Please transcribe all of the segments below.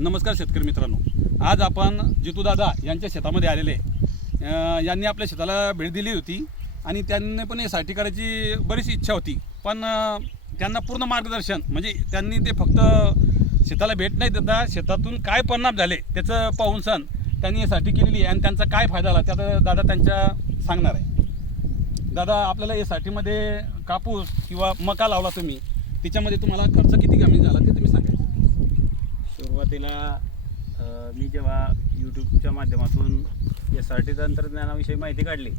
नमस्कार शेतकरी मित्रांनो, आज आपण जितू दादा यांच्या शेतामध्ये आलेले. यांनी आपल्या शेताला भेट दिली होती आणि त्यांनी पण यासाठी करायची बरीच इच्छा होती, पण त्यांना पूर्ण मार्गदर्शन म्हणजे त्यांनी ते फक्त शेताला भेट नाही देता शेतातून काय परिणाम झाले त्याचं पाहून सण त्यांनी यासाठी केलेली आणि त्यांचा काय फायदा झाला त्याचा दादा त्यांच्या सांगणार आहे. दादा, आपल्याला यासाठीमध्ये कापूस किंवा मका लावला तुम्ही, त्याच्यामध्ये तुम्हाला खर्च किती कमी झाला ते तुम्ही सांगायचं. सुरुवातीला मी जेव्हा यूट्यूबच्या माध्यमातून SRT तंत्रज्ञानाविषयी माहिती काढली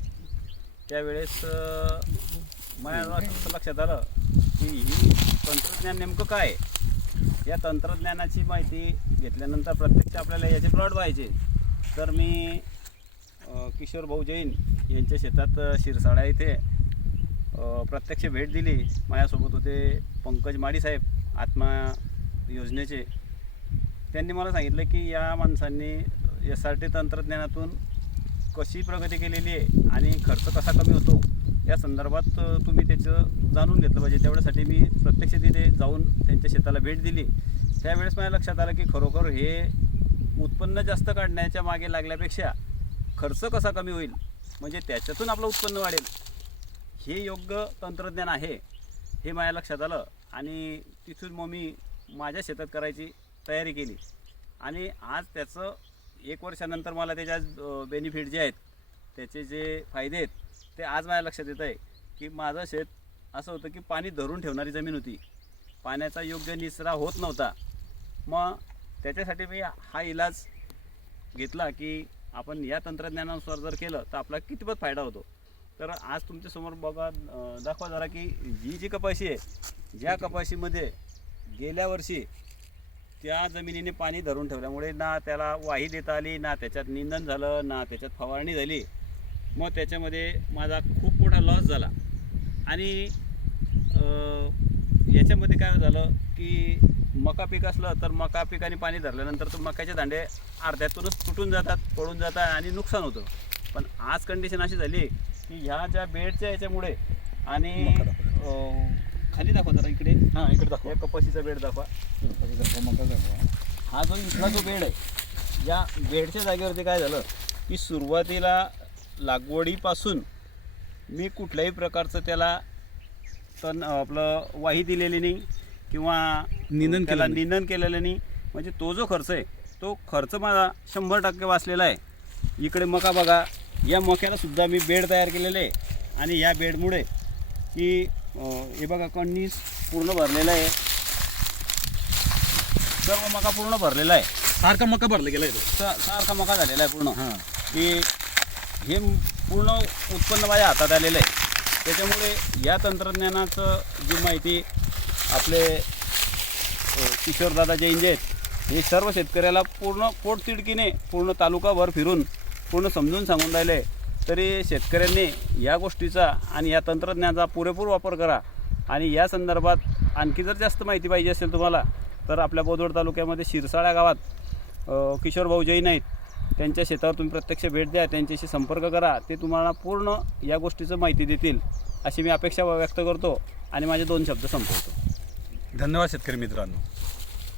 त्यावेळेस मला असं लक्षात आलं की ही तंत्रज्ञान नेमकं काय आहे. या तंत्रज्ञानाची माहिती घेतल्यानंतर प्रत्यक्ष आपल्याला याचे प्लॉट पाहिजे. तर मी किशोर भाऊ जैन यांच्या शेतात शिरसाळा इथे प्रत्यक्ष भेट दिली. माझ्यासोबत होते पंकज माडी साहेब, आत्मा योजनेचे. त्यांनी मला सांगितलं की या माणसांनी SRT तंत्रज्ञानातून कशी प्रगती केलेली आहे आणि खर्च कसा कमी होतो या संदर्भात तुम्ही त्याचं जाणून घेतलं पाहिजे. तेवढ्यासाठी मी प्रत्यक्ष तिथे जाऊन त्यांच्या शेताला भेट दिली. त्यावेळेस माझ्या लक्षात आलं की खरोखर हे उत्पन्न जास्त काढण्याच्या मागे लागल्यापेक्षा खर्च कसा कमी होईल म्हणजे त्याच्यातून आपलं उत्पन्न वाढेल हे योग्य तंत्रज्ञान आहे हे माझ्या लक्षात आलं. आणि तिथून मग मी माझ्या शेतात करायची तयारी केली आणि आज त्याचं 1 वर्षानंतर मला त्याच्या बेनिफिट जे आहेत त्याचे जे फायदे आहेत ते आज माझ्या लक्षात येत आहे की माझं शेत असं होतं की पाणी धरून ठेवणारी जमीन होती, पाण्याचा योग्य निचरा होत नव्हता. मग त्याच्यासाठी मी हा इलाज घेतला की आपण या तंत्रज्ञानानुसार जर केलं तर आपला कितपत फायदा होतो. तर आज तुमच्यासमोर बघा, दाखवा जरा की ही जी कपाशी आहे, ज्या कपाशीमध्ये गेल्या वर्षी त्या जमिनीने पाणी धरून ठेवल्यामुळे ना त्याला वाही देता आली, ना त्याच्यात निंदन झालं, ना त्याच्यात फवारणी झाली. मग त्याच्यामध्ये माझा खूप मोठा लॉस झाला. आणि याच्यामध्ये काय झालं की मका पीक असलं तर मका पिकाने पाणी धरल्यानंतर तो मकाचे दांडे अर्ध्यातूनच तुटून जातात, पडून जातात आणि नुकसान होतं. पण आज कंडिशन अशी झाली की ह्या ज्या बेडच्या याच्यामुळे आणि खाली दाखवा जरा इकडे, हां इकडे दाखवा, या कपाशीचा बेड दाखवा. हा जो इथला जो बेड आहे या बेडच्या जागेवरती काय झालं की सुरुवातीला लागवडीपासून मी कुठल्याही प्रकारचं त्याला आपलं वाही दिलेली नाही किंवा निंदन केलेलं नाही. म्हणजे तो जो खर्च आहे तो खर्च माझा 100% वाचलेला आहे. इकडे मका बघा, या मक्याला सुद्धा मी बेड तयार केलेले आहे आणि या बेडमुळे की हे बघा कणीस पूर्ण भरलेलं आहे, सर्व मका पूर्ण भरलेला आहे, सारखा मका भरला गेला आहे, सारखा मका झालेला आहे पूर्ण. हां, की हे पूर्ण उत्पन्न माझ्या हातात आलेलं आहे. त्याच्यामुळे या तंत्रज्ञानाचं जी माहिती आपले किशोरदादा जैन जे आहेत हे सर्व शेतकऱ्याला पूर्ण पोटतिडकीने पूर्ण तालुकाभर फिरून पूर्ण समजून सांगून राहिले. तरी शेतकऱ्यांनी या गोष्टीचा आणि या तंत्रज्ञानाचा पुरेपूर वापर करा. आणि या संदर्भात आणखी जर जास्त माहिती पाहिजे असेल तुम्हाला तर आपल्या बोदवड तालुक्यामध्ये शिरसाळा गावात किशोर भाऊ जैन आहेत, त्यांच्या शेतावर तुम्ही प्रत्यक्ष भेट द्या, त्यांच्याशी संपर्क करा. ते तुम्हाला पूर्ण या गोष्टीचं माहिती देतील अशी मी अपेक्षा व्यक्त करतो आणि माझे 2 शब्द संपवतो. धन्यवाद शेतकरी मित्रांनो.